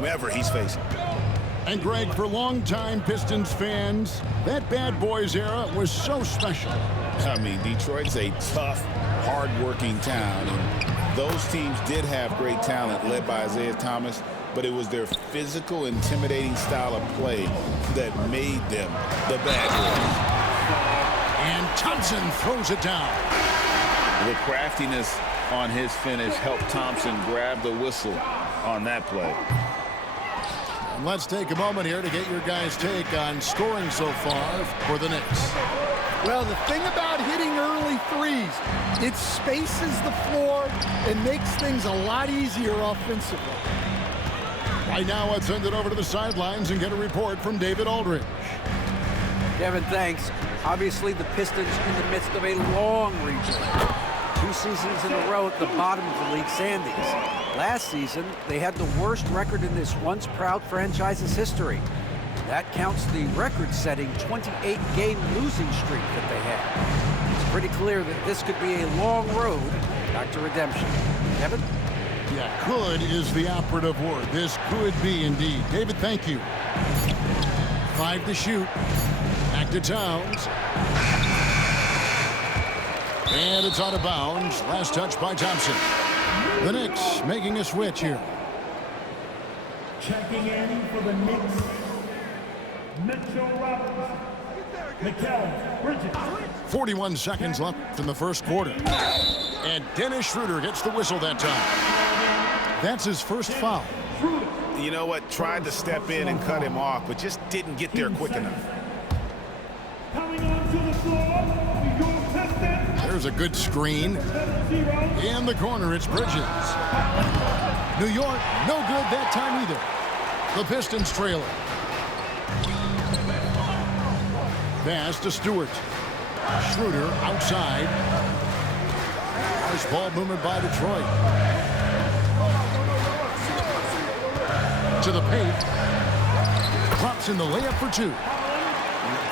whomever he's facing. And Greg, for longtime Pistons fans, that bad boys era was so special. I mean, Detroit's a tough, hard-working town, and those teams did have great talent led by Isaiah Thomas, but it was their physical, intimidating style of play that made them the bad boys. And Thompson throws it down. The craftiness on his finish helped Thompson grab the whistle on that play. And let's take a moment here to get your guys' take on scoring so far for the Knicks. Well, the thing about hitting early threes, it spaces the floor and makes things a lot easier offensively. Right now, let's send it over to the sidelines and get a report from David Aldridge. Kevin, thanks. Obviously, the Pistons in the midst of a long rebuild. 2 seasons in a row at the bottom of the league standings. Last season, they had the worst record in this once proud franchise's history. That counts the record-setting 28-game losing streak that they had. It's pretty clear that this could be a long road back to redemption. Kevin? Yeah, could is the operative word. This could be indeed. David, thank you. 5 to shoot. Back to Towns. And it's out of bounds. Last touch by Thompson. The Knicks making a switch here. Checking in for the Knicks, Mitchell Roberts, Mikal Bridges. 41 seconds left in the first quarter. And Dennis Schroeder gets the whistle that time. That's his first foul. You know what? Tried to step in and cut him off, but just didn't get there quick enough. Coming onto the floor, New York Pistons. There's a good screen. In the corner, it's Bridges. New York, no good that time either. The Pistons trailing. Pass to Stewart. Schroeder outside. Nice ball movement by Detroit. To the paint. Drops in the layup for 2.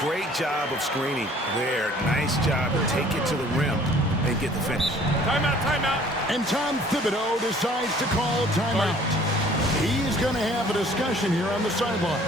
Great job of screening there. Nice job to take it to the rim and get the finish. Timeout, timeout. And Tom Thibodeau decides to call timeout. He's going to have a discussion here on the sideline.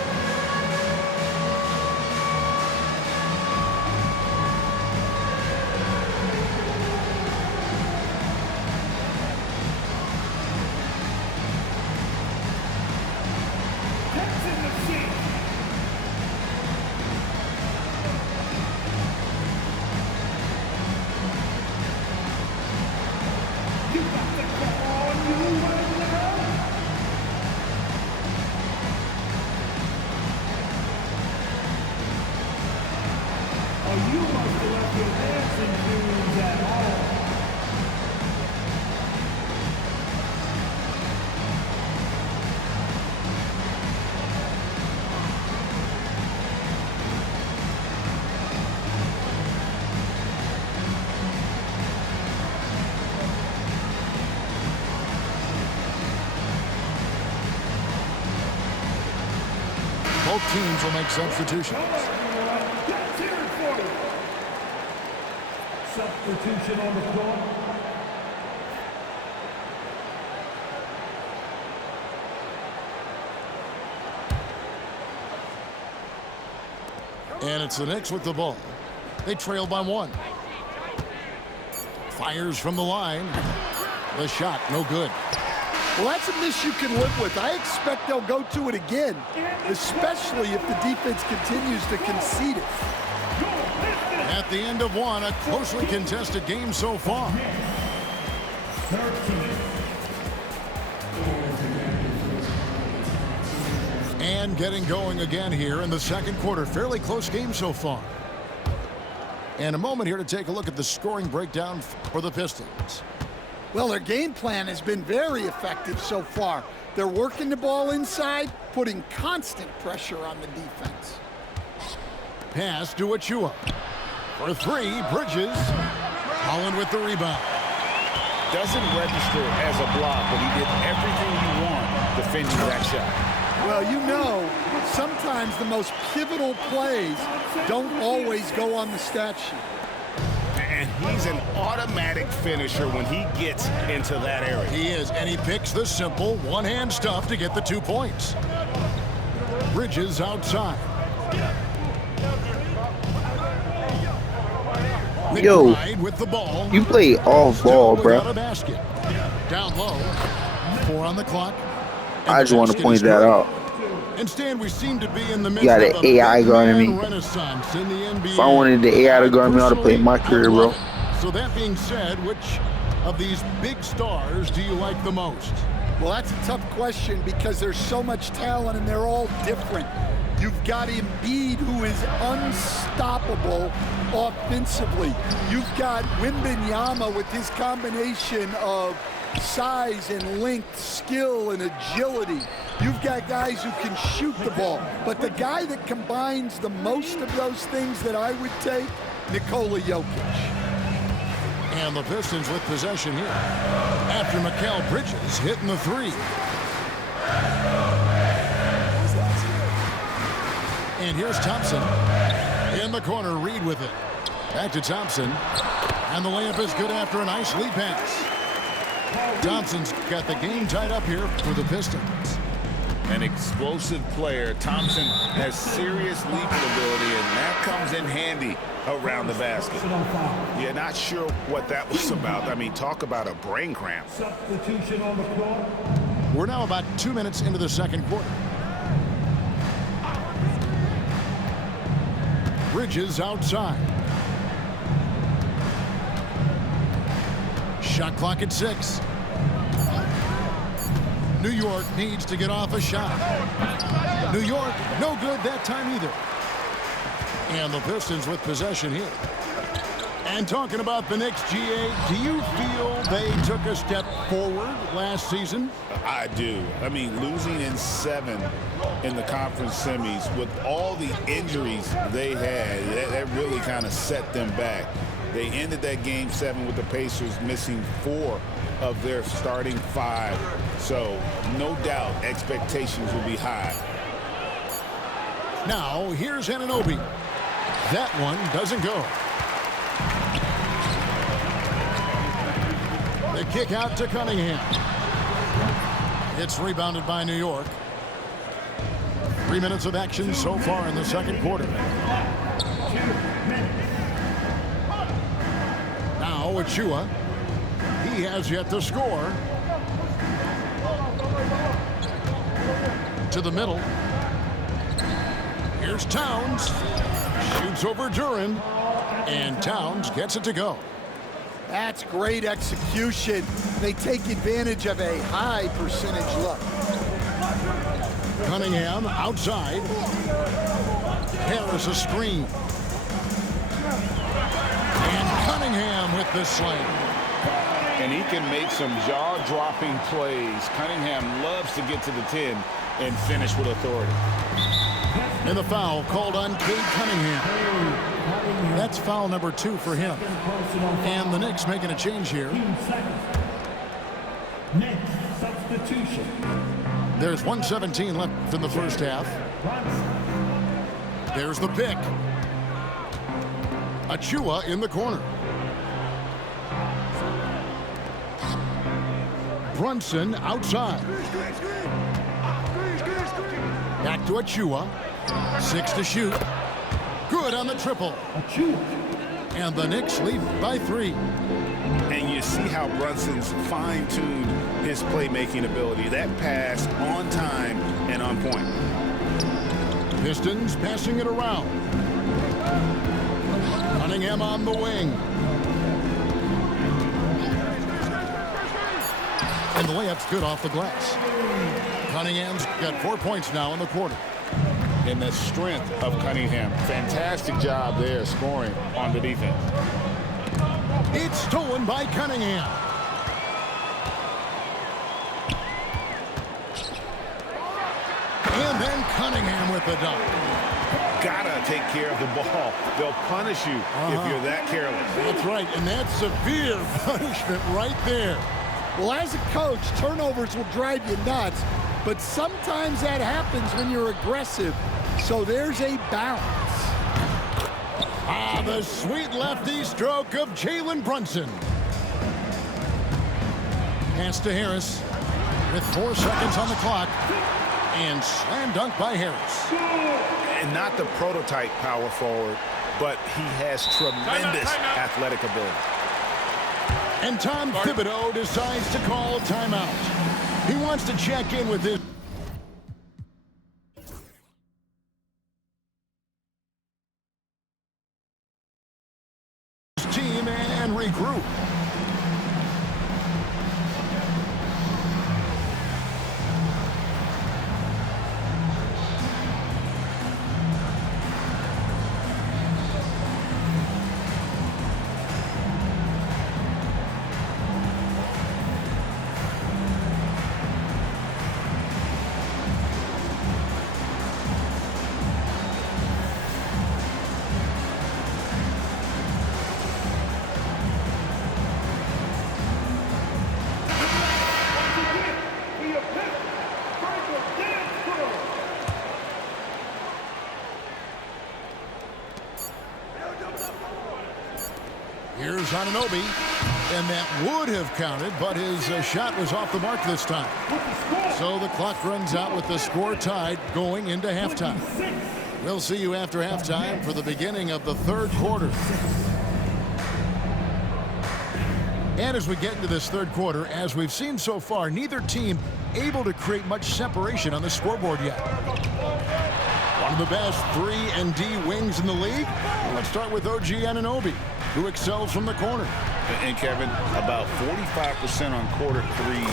Both teams will make substitutions. Substitution on the floor. And it's the Knicks with the ball. They trail by 1. Fires from the line. The shot, no good. Well, that's a miss you can live with. I expect they'll go to it again, especially if the defense continues to concede it. At the end of 1, a closely contested game so far. And getting going again here in the second quarter. Fairly close game so far. And a moment here to take a look at the scoring breakdown for the Pistons. Well, their game plan has been very effective so far. They're working the ball inside, putting constant pressure on the defense. Pass to Achua. For 3, Bridges. Holland with the rebound. Doesn't register as a block, but he did everything you want defending that shot. Well, you know, sometimes the most pivotal plays don't always go on the stat sheet. and he's an automatic finisher when he gets into that area. He is, and he picks the simple one-hand stuff to get the 2 points. Bridges outside. Yo, McBride with the ball. you play off ball, Still bro. without a basket. Down low. 4 on the clock. And I just the want to basket point is that good. out. Instead, we seem to be in the midst got of an a AI big guarding man me. renaissance in the NBA. If I wanted the AI to guard me, I would have played my career, bro. So that being said, which of these big stars do you like the most? Well, that's a tough question because there's so much talent and they're all different. You've got Embiid, who is unstoppable offensively. You've got Wembanyama with his combination of size and length, skill and agility. You've got guys who can shoot the ball. But the guy that combines the most of those things that I would take, Nikola Jokic. And the Pistons with possession here. After Mikal Bridges hitting the 3. And here's Thompson. In the corner, Reed with it. Back to Thompson. And the layup is good after a nice lead pass. Thompson's got the game tied up here for the Pistons. An explosive player. Thompson has serious leaping ability, and that comes in handy around the basket. Yeah, not sure what that was about. I mean, talk about a brain cramp. Substitution on the floor. We're now about 2 minutes into the second quarter. Bridges outside. Shot clock at 6. New York needs to get off a shot. New York, no good that time either. And the Pistons with possession here. And talking about the Knicks, GA, do you feel they took a step forward last season? I do. I mean, losing in 7 in the conference semis with all the injuries they had, that really kind of set them back. They ended that game 7 with the Pacers missing 4 of their starting 5. So no doubt expectations will be high. Now here's Anunoby. That one doesn't go. The kick out to Cunningham. It's rebounded by New York. 3 minutes of action so far in the second quarter. Now Achua. He has yet to score. To the middle. Here's Towns. Shoots over Duran. And Towns gets it to go. That's great execution. They take advantage of a high percentage look. Cunningham outside. Harris a screen. And Cunningham with the slam. And he can make some jaw-dropping plays. Cunningham loves to get to the 10 and finish with authority. And the foul called on Cade Cunningham. That's foul number 2 for him. And the Knicks making a change here. Next substitution. There's 1:17 left in the first half. There's the pick. Achua in the corner. Brunson outside. Back to Achua. 6 to shoot. Good on the triple. And the Knicks lead by 3. And you see how Brunson's fine-tuned his playmaking ability. That pass on time and on point. Pistons passing it around. Cunningham on the wing. And the layup's good off the glass. Cunningham's got 4 points now in the quarter. And the strength of Cunningham. Fantastic job there scoring on the defense. It's stolen by Cunningham. And then Cunningham with the dunk. Gotta take care of the ball. They'll punish you if you're that careless. That's right, and that's severe punishment right there. Well, as a coach, turnovers will drive you nuts, but sometimes that happens when you're aggressive. So there's a balance. The sweet lefty stroke of Jalen Brunson. Pass to Harris with 4 seconds on the clock. And slam dunk by Harris. And not the prototype power forward, but he has tremendous athletic ability. And Tom Thibodeau decides to call timeout. He wants to check in with his team and regroup. Here's Anunoby, and that would have counted, but his shot was off the mark this time. So the clock runs out with the score tied going into halftime. We'll see you after halftime for the beginning of the third quarter. And as we get into this third quarter, as we've seen so far, neither team able to create much separation on the scoreboard yet. One of the best 3 and D wings in the league. Let's start with OG Anunoby, who excels from the corner. And Kevin, about 45% on quarter 3.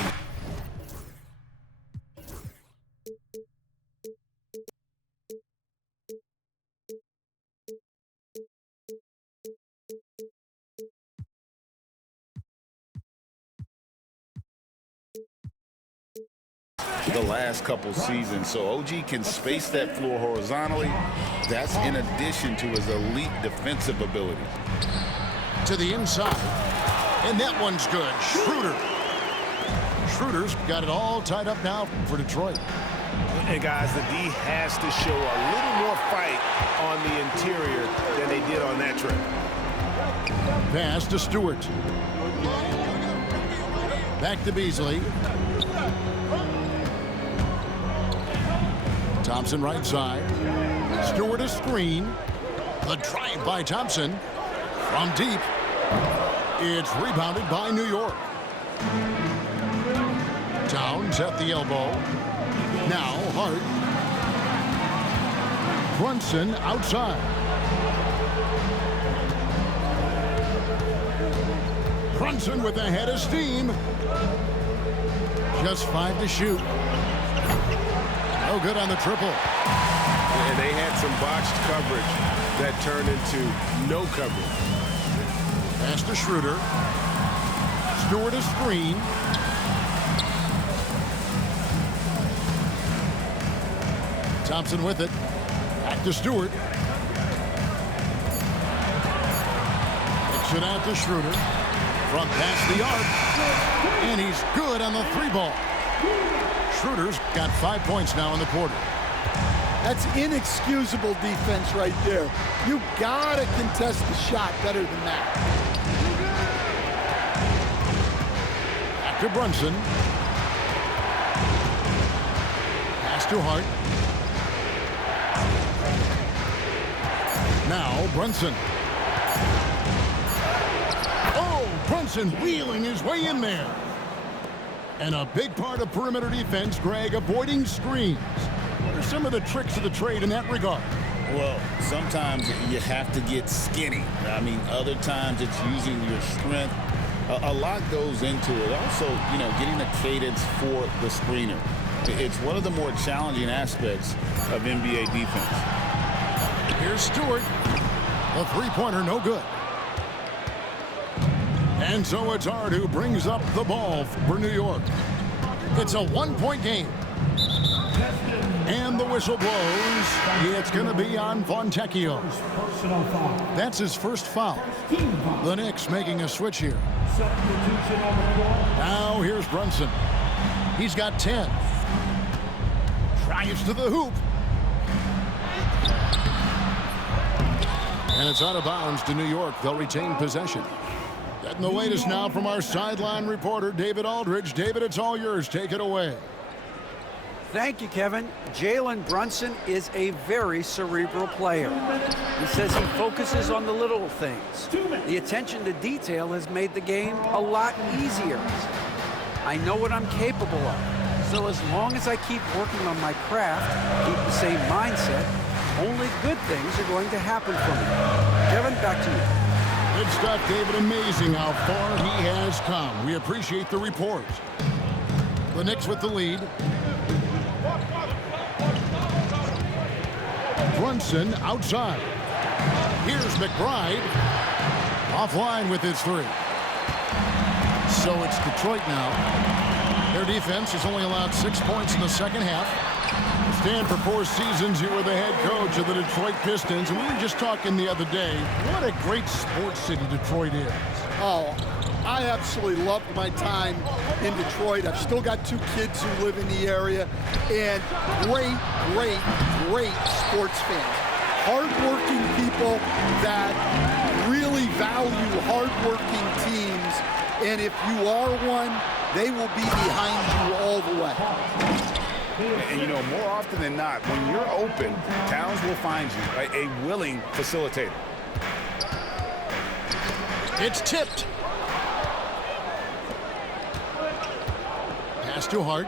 The last couple seasons, so OG can space that floor horizontally. That's in addition to his elite defensive ability. To the inside, and that one's good. Schroeder's got it all tied up now for Detroit. And guys, the D has to show a little more fight on the interior than they did on that trip. Pass to Stewart. Back to Beasley. Thompson right side. Stewart a screen. The drive by Thompson. From deep. It's rebounded by New York. Towns at the elbow. Now Hart. Brunson outside. Brunson with a head of steam. Just 5 to shoot. No good on the triple. And they had some botched coverage that turned into no coverage. Pass to Schroeder. Stewart a screen. Thompson with it. Back to Stewart. Kicks it out to Schroeder. From past the arc. And he's good on the 3-ball. Schroeder's got 5 points now in the quarter. That's inexcusable defense right there. You gotta contest the shot better than that. Back to Brunson. Pass to Hart. Now Brunson. Oh, Brunson wheeling his way in there. And a big part of perimeter defense, Greg, avoiding screens. What are some of the tricks of the trade in that regard? Well, sometimes you have to get skinny. I mean, other times it's using your strength. A lot goes into it. Also, you know, getting the cadence for the screener. It's one of the more challenging aspects of NBA defense. Here's Stewart. A 3-pointer, no good. And so it's Hart who brings up the ball for New York. It's a 1-point game. And the whistle blows. It's going to be on Fontecchio. That's his first foul. The Knicks making a switch here. Now here's Brunson. He's got 10. Drives to the hoop. And it's out of bounds to New York. They'll retain possession. Getting the latest now from our sideline reporter, David Aldridge. David, it's all yours. Take it away. Thank you, Kevin. Jalen Brunson is a very cerebral player. He says he focuses on the little things. The attention to detail has made the game a lot easier. I know what I'm capable of. So as long as I keep working on my craft, keep the same mindset, only good things are going to happen for me. Kevin, back to you. Good stuff, David. Amazing how far he has come. We appreciate the report. The Knicks with the lead. Brunson outside. Here's McBride. Offline with his three. So it's Detroit now. Their defense has only allowed 6 points in the second half. Stan, for 4 seasons, you were the head coach of the Detroit Pistons. And we were just talking the other day, what a great sports city Detroit is. Oh, I absolutely loved my time in Detroit. I've still got 2 kids who live in the area. And great sports fans. Hardworking people that really value hardworking teams. And if you are one, they will be behind you all the way. And, you know, more often than not, when you're open, towns will find you, right? A willing facilitator. It's tipped. Pass to Hart.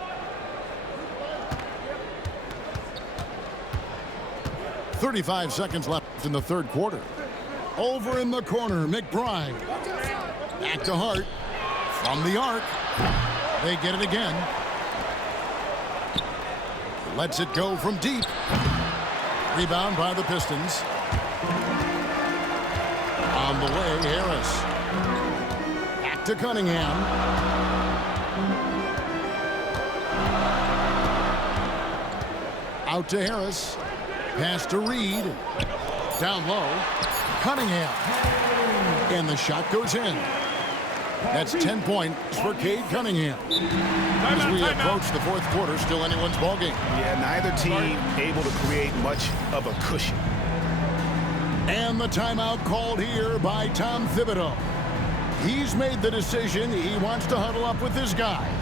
35 seconds left in the third quarter. Over in the corner, McBride. Back to Hart. From the arc. They get it again. Lets it go from deep. Rebound by the Pistons. On the way, Harris. Back to Cunningham. Out to Harris. Pass to Reed. Down low. Cunningham. And the shot goes in. That's 10 points for Cade Cunningham. As we approach the fourth quarter, still anyone's ballgame. Yeah, neither team able to create much of a cushion. And the timeout called here by Tom Thibodeau. He's made the decision. He wants to huddle up with his guys.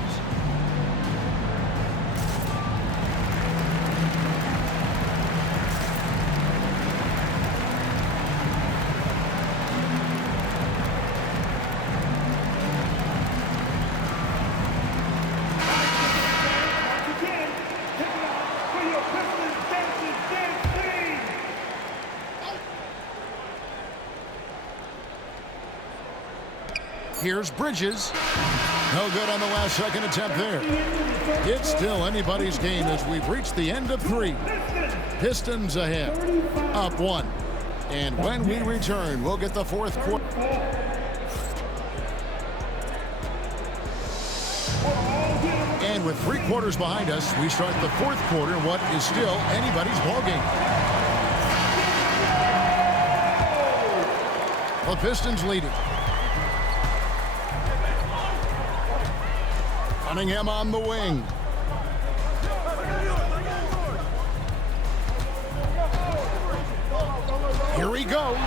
Here's Bridges. No good on the last second attempt there. It's still anybody's game as we've reached the end of 3. Pistons ahead. Up 1. And when we return, we'll get the fourth quarter. And with 3 quarters behind us, we start the fourth quarter in what is still anybody's ballgame. The Pistons leading. Cunningham on the wing. Here he goes.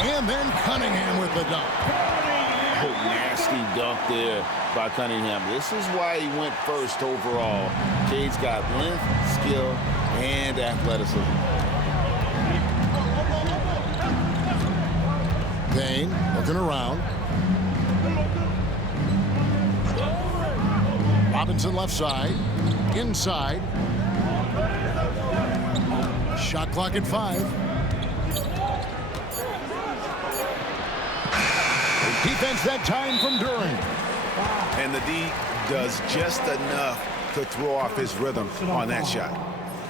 And then Cunningham with the dunk. Oh, nasty dunk there by Cunningham. This is why he went first overall. Cade's got length, skill, and athleticism. Payne looking around. Robinson left side. Inside. Shot clock at 5. Defense that time from Duren. And the D does just enough to throw off his rhythm on that shot.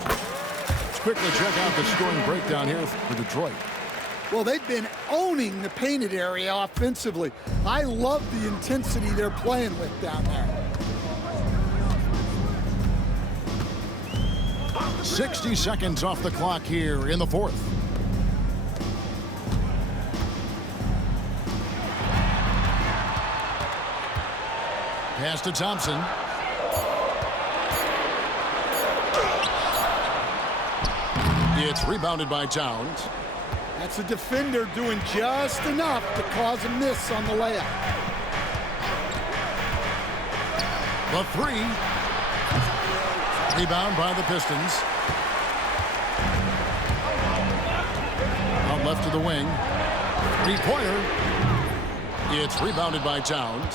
Let's quickly check out the scoring breakdown here for Detroit. Well, they've been owning the painted area offensively. I love the intensity they're playing with down there. 60 seconds off the clock here in the fourth. Pass to Thompson. It's rebounded by Towns. That's a defender doing just enough to cause a miss on the layup. The three. Rebound by the Pistons. Out left to the wing. Three-pointer. It's rebounded by Towns.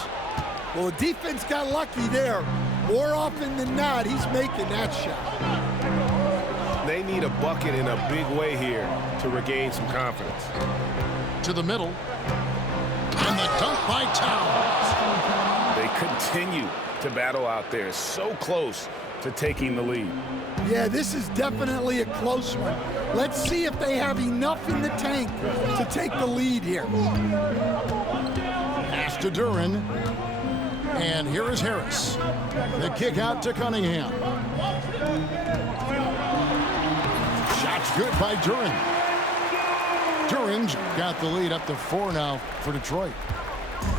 Well, the defense got lucky there. More often than not, he's making that shot. They need a bucket in a big way here to regain some confidence. To the middle. And the dunk by Towns. They continue to battle out there, so close to taking the lead. Yeah, this is definitely a close one. Let's see if they have enough in the tank to take the lead here. Pass to Duren. And here is Harris. The kick out to Cunningham. Shot's good by Duren. Duren's got the lead up to 4 now for Detroit.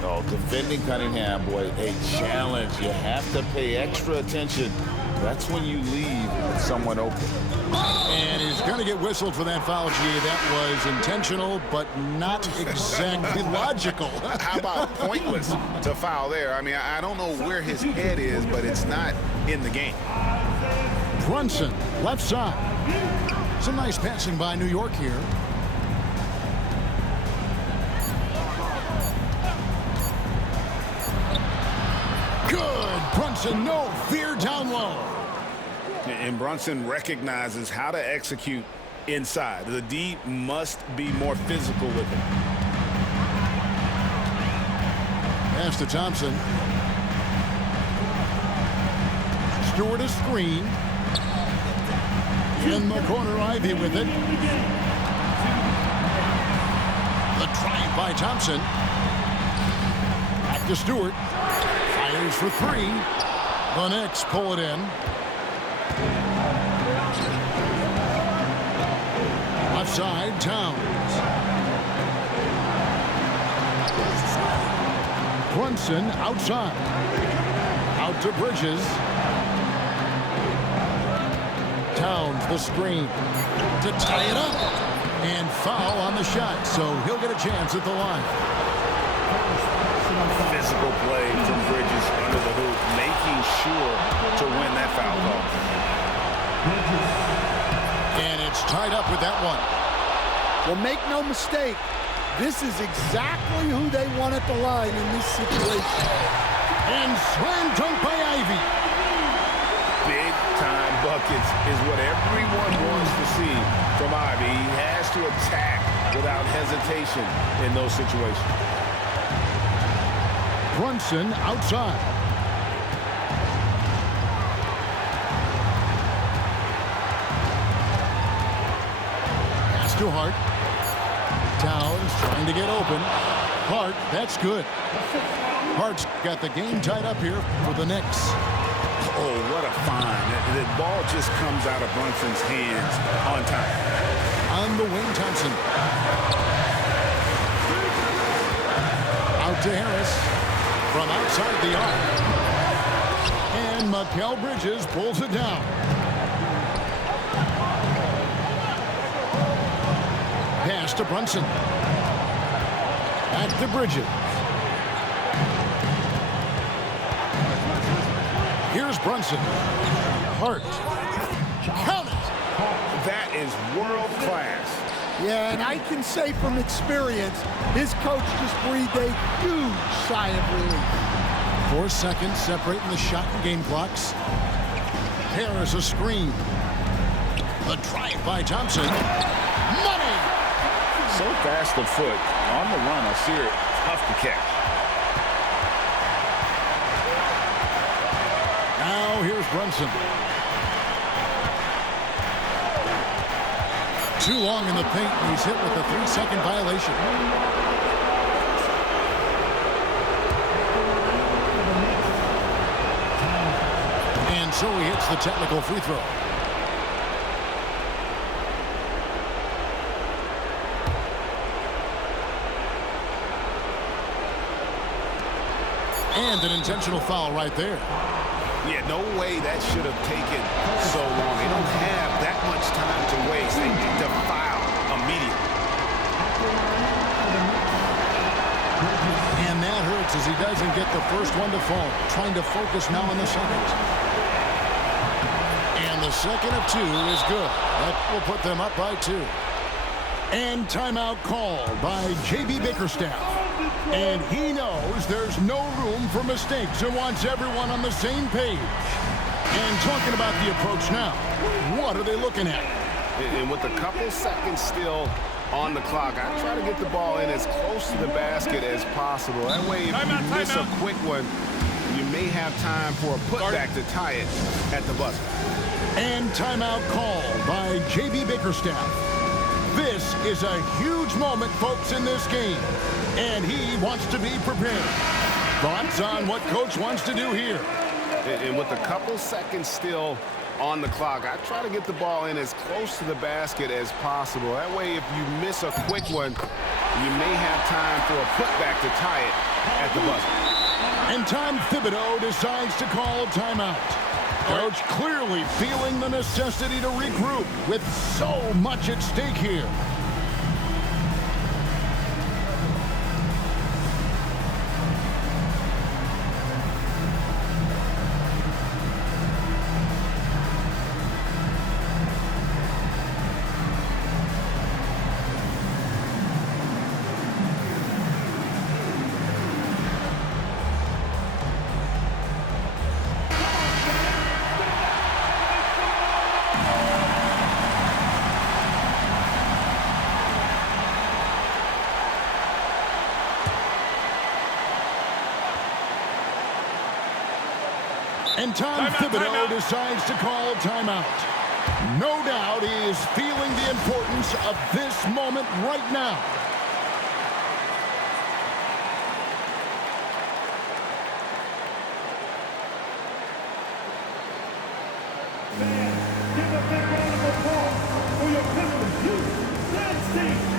Oh, defending Cunningham, boy, a challenge. You have to pay extra attention. That's when you leave with someone open. And he's going to get whistled for that foul, G. That was intentional, but not exactly logical. How about pointless to foul there? I mean, I don't know where his head is, but it's not in the game. Brunson, left side. Some nice passing by New York here. Good. Brunson, no fear down low. And Brunson recognizes how to execute inside. The D must be more physical with him. Pass to Thompson. Stewart a screen. In the corner, Ivy with it. The drive by Thompson. Back to Stewart. Fires for three. The Knicks pull it in. Left side, Towns. Brunson outside. Out to Bridges. Towns the screen to tie it up. And foul on the shot, so he'll get a chance at the line. Physical play from Bridges under the hoop, making sure to win that foul call. And it's tied up with that one. Well, make no mistake, this is exactly who they want at the line in this situation. And slam dunk by Ivy. Big-time buckets is what everyone wants to see from Ivy. He has to attack without hesitation in those situations. Brunson outside. Pass to Hart. Towns trying to get open. Hart, that's good. Hart's got the game tied up here for the Knicks. Oh, what a find. The ball just comes out of Brunson's hands on time. On the wing, Thompson. Out to Harris from outside the arc. And Mikal Bridges pulls it down. Pass to Brunson. Back to Bridges. Here's Brunson. Hart. Count it. That is world class. Yeah, and I can say from experience, his coach just breathed a huge sigh of relief. 4 seconds separating the shot and game clocks. Harris a screen. The drive by Thompson. Money! So fast of foot. On the run, I see it. Tough to catch. Now here's Brunson. Too long in the paint, and he's hit with a 3-second violation. And so he hits the technical free throw. And an intentional foul right there. Yeah, no way that should have taken so long. They don't have that much time to waste. They need to foul immediately. doesn't get the first one to fall. Trying to focus now on the second. And the second of 2 is good. That will put them up by 2. And timeout called by J.B. Bickerstaff. And he knows there's no room for mistakes and wants everyone on the same page. And talking about the approach now, what are they looking at? And with a couple seconds still on the clock, I try to get the ball in as close to the basket as possible. That way, if you miss a quick one, you may have time for a putback to tie it at the buzzer. And timeout called by J.B. Bickerstaff. This is a huge moment, folks, in this game. And he wants to be prepared. Thoughts on what Coach wants to do here? And with a couple seconds still on the clock, I try to get the ball in as close to the basket as possible. That way, if you miss a quick one, you may have time for a putback to tie it at the buzzer. And Tom Thibodeau decides to call timeout. Coach clearly feeling the necessity to regroup with so much at stake here. And Tom Thibodeau decides to call timeout. No doubt he is feeling the importance of this moment right now. Fans, give a big round of applause for your Pistons Youth Dance Team.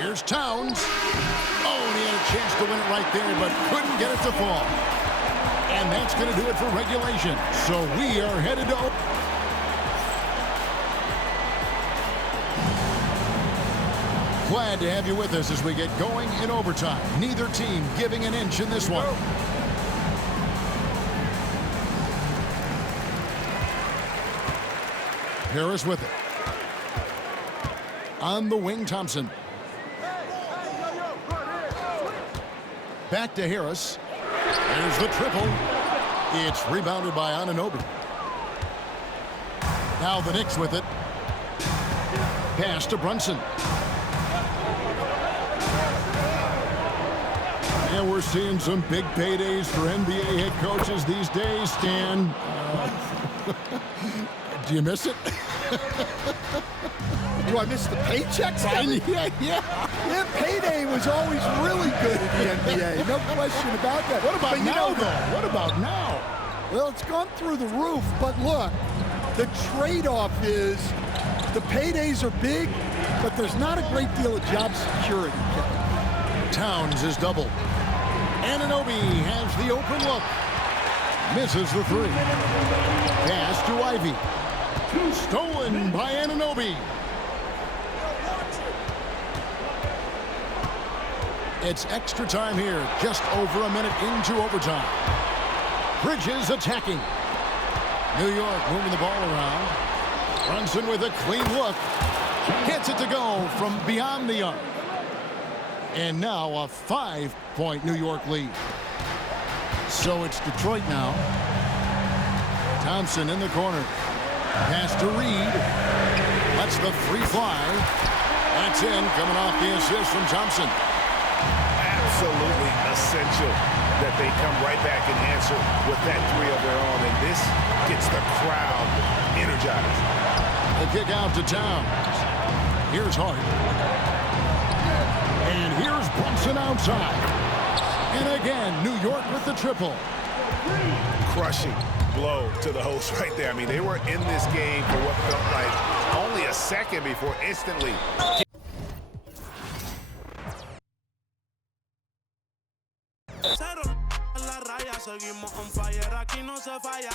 Here's Towns. Oh, and he had a chance to win it right there, but couldn't get it to fall. And that's going to do it for regulation. So we are headed to... Glad to have you with us as we get going in overtime. Neither team giving an inch in this one. Harris with it. On the wing, Thompson. Back to Harris. There's the triple. It's rebounded by Anunoby. Now the Knicks with it. Pass to Brunson. And we're seeing some big paydays for NBA head coaches these days, Stan. Do you miss it? Do I miss the paychecks? Yeah, payday was always really good in the NBA. No question about that. What about now, though? What about now? Well, it's gone through the roof, but look, the trade-off is the paydays are big, but there's not a great deal of job security. Towns is doubled. Anunoby has the open look. Misses the three. Pass to Ivy. Stolen by Anunoby. It's extra time here, just over a minute into overtime. Bridges attacking. New York moving the ball around. Brunson with a clean look. Gets it to go from beyond the arc. And now a 5-point New York lead. So it's Detroit now. Thompson in the corner. Pass to Reed. Lets the three fly. That's in, coming off the assist from Thompson. Absolutely essential that they come right back and answer with that three of their own, and this gets the crowd energized. The kick out to Towns. Here's Hart. And here's Brunson outside. And again, New York with the triple. Crushing blow to the host right there. I mean, they were in this game for what felt like only a second before instantly fire.